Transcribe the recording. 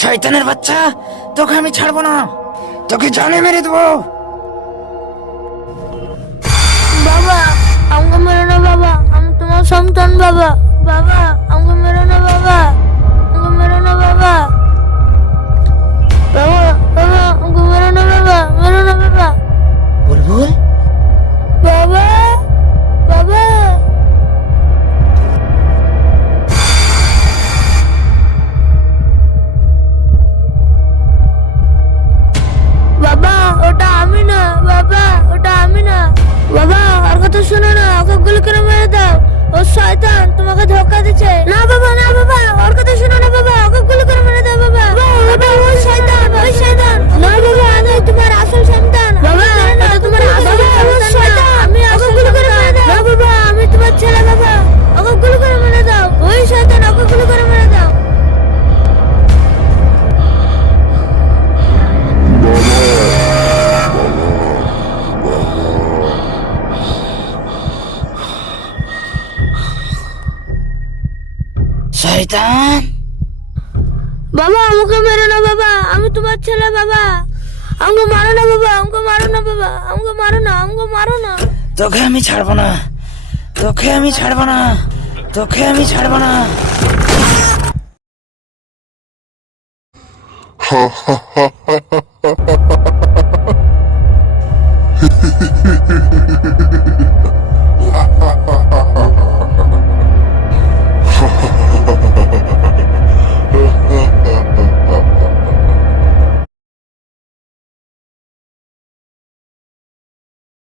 শয়তানের বাচ্চা, তোকে আমি ছাড়বো না, তোকে জানে মেরে দেবো। বাবা আমাকে মেরো না বাবা, আমি তোমার সন্তান বাবা। বাবা আমাকে মেরো না বাবা, আমাকে মেরো না বাবা। বাবা বাবা আমাকে মেরো না বাবা, মেরো না বাবা। বুলবুল, বাবা বাবা বাবা ওটা আমি না বাবা, ওটা আমি না বাবা। আর কথা শোনো না, ওকে গুলি করে মেরে দাও। ও শয়তান তোমাকে ধোকা দিচ্ছে। না বাবা না বাবা, ওর কথা শোনো না বাবা, ওকে গুলি করে মেরে দাও বাবা। বাবা ওই শয়তান, ওই শয়তান। না বাবা আমি তোমার আসল সন্তান বাবা, এটা তোমার আসল সন্তান। আমি ওকে গুলি করে মেরে দাও। না বাবা আমি তোমার ছেলে বাবা, ওকে গুলি করে মেরে দাও। ওই শয়তান, ওকে গুলি করে মেরে দাও। শয়তান। বাবা আমাকে মেরো না বাবা, আমি তোমার ছেলে বাবা। আমাকে মারো না বাবা, আমাকে মারো না বাবা, আমাকে মারো না, আমাকে মারো না। তোকে আমি ছাড়বো না, তোকে আমি ছাড়বো না, তোকে আমি ছাড়বো না। ha ha ha ha ha ha ha